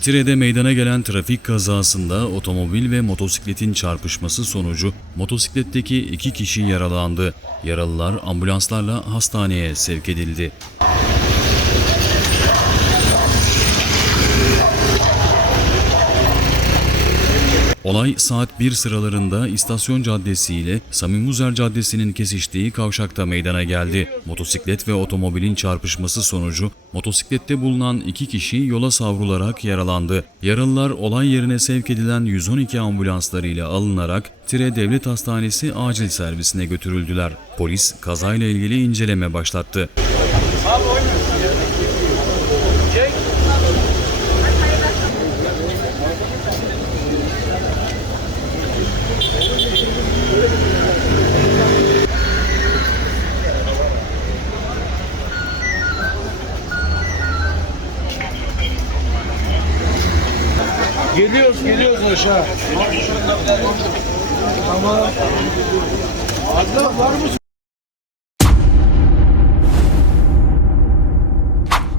Tire'de meydana gelen trafik kazasında otomobil ve motosikletin çarpışması sonucu motosikletteki iki kişi yaralandı. Yaralılar ambulanslarla hastaneye sevk edildi. Olay saat 1 sıralarında İstasyon Caddesi ile Sami Muzer Caddesi'nin kesiştiği kavşakta meydana geldi. Motosiklet ve otomobilin çarpışması sonucu motosiklette bulunan iki kişi yola savrularak yaralandı. Yaralılar olay yerine sevk edilen 112 ambulanslarıyla alınarak Tire Devlet Hastanesi acil servisine götürüldüler. Polis kazayla ilgili inceleme başlattı. Geliyoruz, geliyoruz aşağı. Tamam. Adnan var mısın?